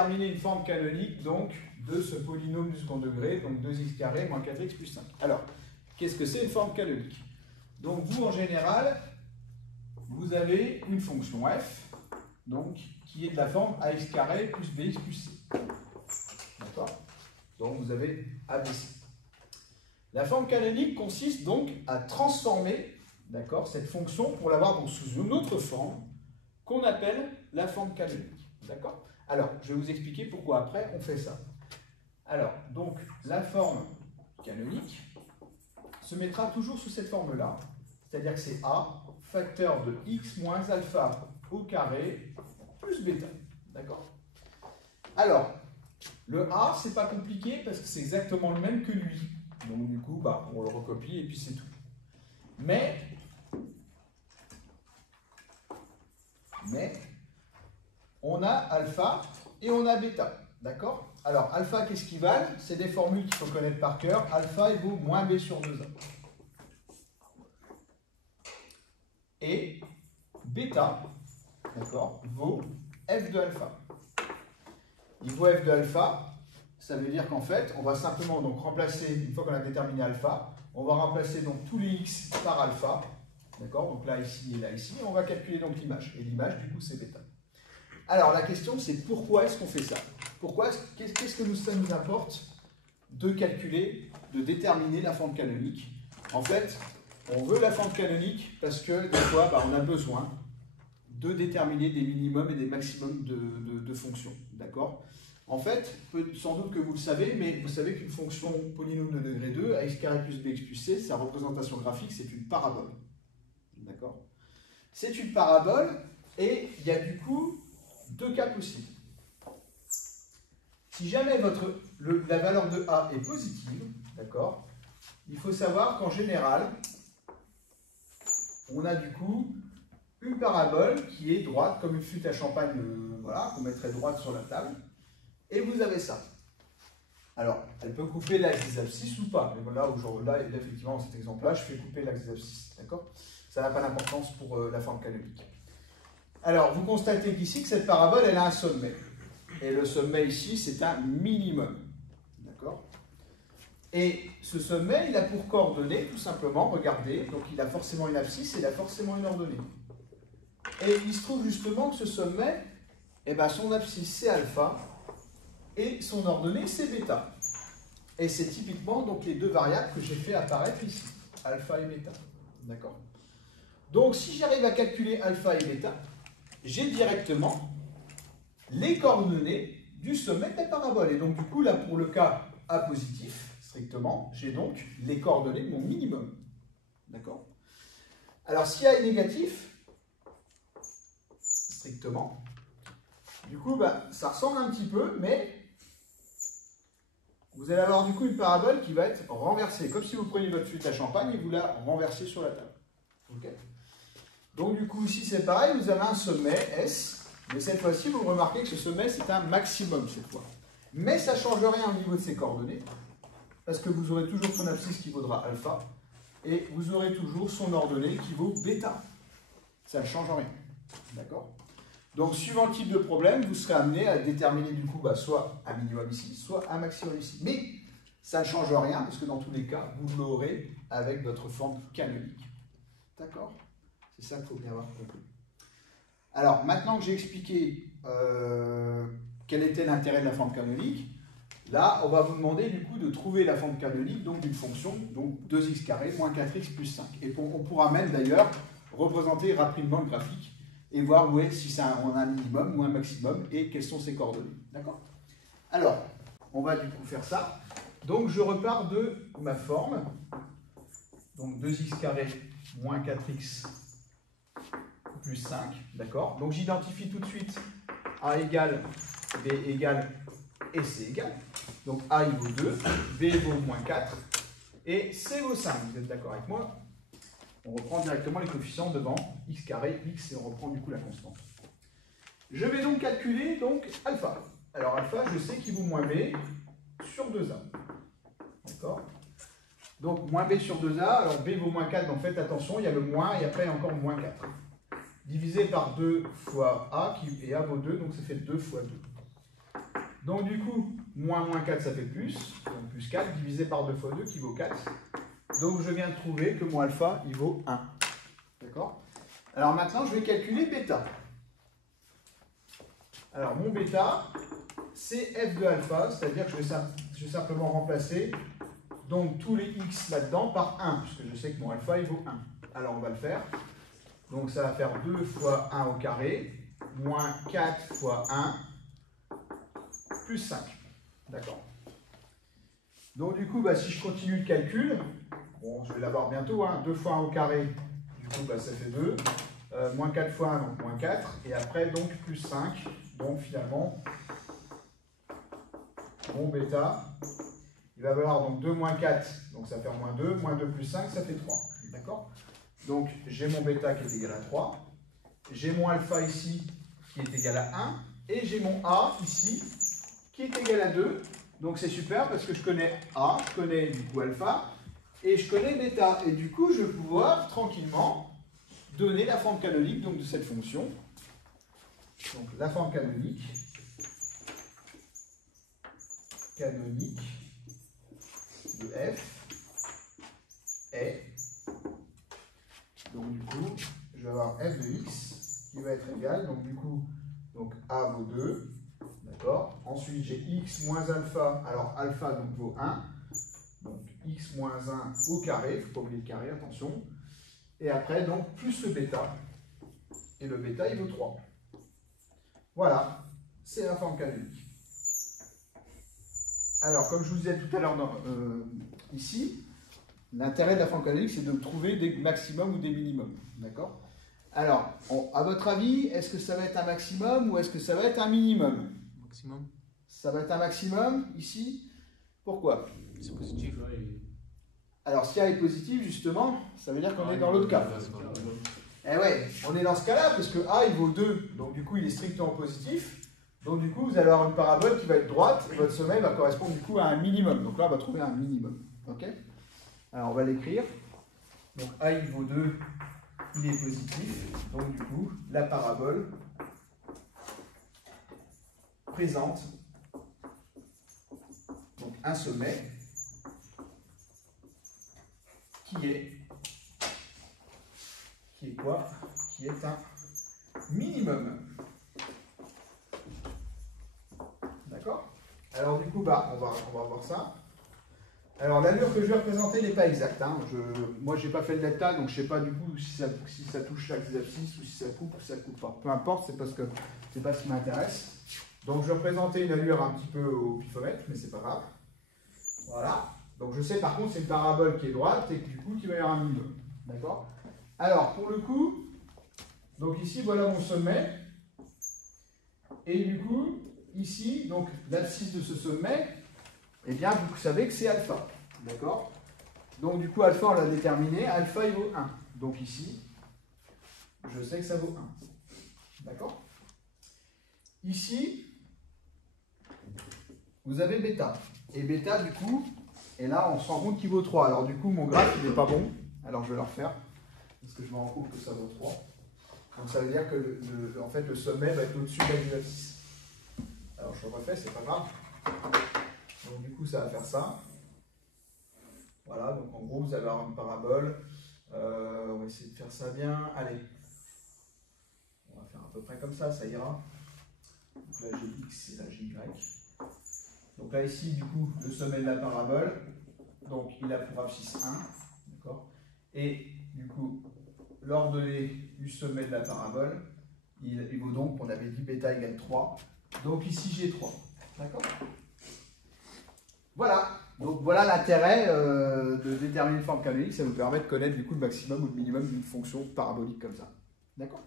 déterminer une forme canonique donc de ce polynôme du second degré, donc 2x carré moins 4x plus 5. Alors, qu'est-ce que c'est une forme canonique? Donc vous, en général, vous avez une fonction f, donc, qui est de la forme ax carré plus bx plus c. D'accord? Donc vous avez ABC. La forme canonique consiste donc à transformer, d'accord, cette fonction pour l'avoir sous une autre forme qu'on appelle la forme canonique. D'accord? Alors, je vais vous expliquer pourquoi après on fait ça. Alors, donc, la forme canonique se mettra toujours sous cette forme-là, c'est-à-dire que c'est A, facteur de x moins alpha au carré plus bêta. D'accord? Alors, le A, c'est pas compliqué parce que c'est exactement le même que lui. Donc, du coup, on le recopie et puis c'est tout. Mais, on a alpha et on a bêta. D'accord? Alors, alpha, qu'est-ce qu'ils valent? C'est des formules qu'il faut connaître par cœur. Alpha, il vaut moins b sur 2a. Et bêta, d'accord, vaut f de alpha. Il vaut f de alpha, ça veut dire qu'en fait, on va simplement donc remplacer, une fois qu'on a déterminé alpha, on va remplacer donc tous les x par alpha. D'accord? Donc là, ici et là, ici. Et on va calculer donc l'image. Et l'image, du coup, c'est bêta. Alors, la question, c'est pourquoi est-ce qu'on fait ça? Qu'est-ce que ça nous apporte de calculer, de déterminer la forme canonique? En fait, on veut la forme canonique parce que, des fois, on a besoin de déterminer des minimums et des maximums de fonctions. D'accord? En fait, sans doute que vous le savez, mais vous savez qu'une fonction polynôme de degré 2, ax carré plus bx plus c, sa représentation graphique, c'est une parabole. D'accord? C'est une parabole et il y a du coup deux cas possibles. Si jamais la valeur de A est positive, d'accord, il faut savoir qu'en général, on a du coup une parabole qui est droite, comme une flûte à champagne, voilà, qu'on mettrait droite sur la table, et vous avez ça. Alors, elle peut couper l'axe des abscisses ou pas, mais là, effectivement, dans cet exemple-là, je fais couper l'axe des abscisses, d'accord? Ça n'a pas d'importance pour la forme canonique. Alors, vous constatez qu'ici, que cette parabole, elle a un sommet. Et le sommet ici, c'est un minimum. D'accord? Et ce sommet, il a pour coordonnées, tout simplement, regardez, donc il a forcément une abscisse et il a forcément une ordonnée. Et il se trouve justement que ce sommet, son abscisse, c'est alpha, et son ordonnée, c'est bêta. Et c'est typiquement donc les deux variables que j'ai fait apparaître ici, alpha et bêta. D'accord? Donc, si j'arrive à calculer alpha et bêta, j'ai directement les coordonnées du sommet de la parabole. Et donc, du coup, là, pour le cas A positif, strictement, j'ai donc les coordonnées de mon minimum. D'accord? Alors, si A est négatif, strictement, du coup, ça ressemble un petit peu, mais vous allez avoir du coup une parabole qui va être renversée, comme si vous preniez votre flûte à champagne et vous la renversez sur la table. Okay? Donc du coup ici c'est pareil, vous avez un sommet S, mais cette fois-ci vous remarquez que ce sommet c'est un maximum cette fois. Mais ça ne change rien au niveau de ses coordonnées, parce que vous aurez toujours son abscisse qui vaudra alpha, et vous aurez toujours son ordonnée qui vaut bêta. Ça ne change rien. D'accord? Donc suivant le type de problème, vous serez amené à déterminer du coup soit un minimum ici, soit un maximum ici. Mais ça ne change rien, parce que dans tous les cas, vous l'aurez avec votre forme canonique. D'accord? C'est ça qu'il faut bien avoir compris. Alors, maintenant que j'ai expliqué quel était l'intérêt de la forme canonique, là, on va vous demander du coup de trouver la forme canonique donc d'une fonction, donc 2x carré moins 4x plus 5. Et on pourra même d'ailleurs représenter rapidement le graphique et voir si on a un minimum ou un maximum et quelles sont ses coordonnées. D'accord? Alors, on va du coup faire ça. Donc, je repars de ma forme. Donc, 2x carré moins 4x plus 5, d'accord? Donc j'identifie tout de suite A égale, B égale et C égale. Donc A il vaut 2, B vaut moins 4 et C vaut 5. Vous êtes d'accord avec moi? On reprend directement les coefficients devant x carré, x et on reprend du coup la constante. Je vais donc calculer donc alpha. Alors alpha, je sais qu'il vaut moins B sur 2A. D'accord? Donc moins B sur 2A, alors B vaut moins 4, donc faites attention, il y a le moins et après encore moins 4. Divisé par 2 fois A, et A vaut 2, donc ça fait 2 fois 2. Donc du coup, moins 4, ça fait plus. Donc plus 4 divisé par 2 fois 2 qui vaut 4. Donc je viens de trouver que mon alpha, il vaut 1. D'accord? Alors maintenant, je vais calculer bêta. Alors mon bêta, c'est f de alpha, c'est-à-dire que je vais simplement remplacer donc tous les x là-dedans par 1, puisque je sais que mon alpha, il vaut 1. Alors on va le faire. Donc ça va faire 2 fois 1 au carré, moins 4 fois 1, plus 5. D'accord? Donc du coup, si je continue le calcul, bon, je vais l'avoir bientôt, 2 fois 1 au carré, du coup ça fait 2, moins 4 fois 1, donc moins 4, et après donc plus 5, donc finalement, mon bêta, il va valoir donc 2 moins 4, donc ça fait moins 2 plus 5, ça fait 3. D'accord? Donc j'ai mon bêta qui est égal à 3, j'ai mon alpha ici qui est égal à 1, et j'ai mon A ici qui est égal à 2. Donc c'est super parce que je connais A, je connais du coup alpha, et je connais bêta. Et du coup, je vais pouvoir tranquillement donner la forme canonique donc, de cette fonction. Donc la forme canonique de f est, donc du coup, je vais avoir f de x qui va être égal, donc du coup, donc A vaut 2, d'accord. Ensuite, j'ai x moins alpha, alors alpha donc vaut 1, donc x moins 1 au carré, il ne faut pas oublier le carré, attention. Et après, donc, plus le bêta, et le bêta, il vaut 3. Voilà, c'est la forme canonique. Alors, comme je vous disais tout à l'heure ici, l'intérêt de la forme canonique, c'est de trouver des maximums ou des minimums. D'accord? Alors, à votre avis, est-ce que ça va être un maximum ou est-ce que ça va être un minimum? Maximum. Ça va être un maximum ici. Pourquoi? C'est positif. Alors, si A est positif, justement, ça veut dire qu'on est dans l'autre cas. Eh ouais, on est dans ce cas-là, parce que A, il vaut 2, donc du coup, il est strictement positif. Donc du coup, vous allez avoir une parabole qui va être droite, et votre sommet va correspondre du coup à un minimum. Donc là, on va trouver un minimum. Ok? Alors, on va l'écrire. Donc A, il vaut 2, il est positif. Donc du coup, la parabole présente donc un sommet qui est quoi? Qui est un minimum. D'accord? Alors du coup, on va voir ça. Alors l'allure que je vais représenter n'est pas exacte. Moi, je n'ai pas fait le delta, donc je ne sais pas du coup si ça touche l'axe abscisse ou si ça coupe ou si ça coupe pas. Peu importe, c'est parce que c'est pas ce qui m'intéresse. Donc je vais représenter une allure un petit peu au pifomètre, mais c'est pas grave. Voilà. Donc je sais par contre c'est une parabole qui est droite et du coup qui va y avoir un minimum. D'accord? Alors pour le coup, donc ici voilà mon sommet. Et du coup, ici, donc l'abscisse de ce sommet, eh bien vous savez que c'est alpha. D'accord? Donc du coup alpha on l'a déterminé, alpha il vaut 1. Donc ici, je sais que ça vaut 1. D'accord? Ici, vous avez bêta. Et bêta, du coup, et là, on se rend compte qu'il vaut 3. Alors, du coup, mon graphe, il n'est pas bon. Alors, je vais le refaire. Parce que je me rends compte que ça vaut 3. Donc, ça veut dire que en fait, le sommet va être au-dessus de l'axe abscisse. Alors, je le refais, c'est pas grave. Donc, du coup, ça va faire ça. Voilà. Donc, en gros, vous allez avoir une parabole. On va essayer de faire ça bien. Allez. On va faire à peu près comme ça ira. Donc là, j'ai x et là, j'ai y. Donc là, ici, du coup, le sommet de la parabole, donc il a pour abscisse 1, d'accord? Et du coup, l'ordonnée du sommet de la parabole, il vaut donc, on avait dit bêta égale 3. Donc ici, j'ai 3, d'accord? Voilà. Donc voilà l'intérêt de déterminer une forme canonique, ça nous permet de connaître du coup le maximum ou le minimum d'une fonction parabolique comme ça. D'accord?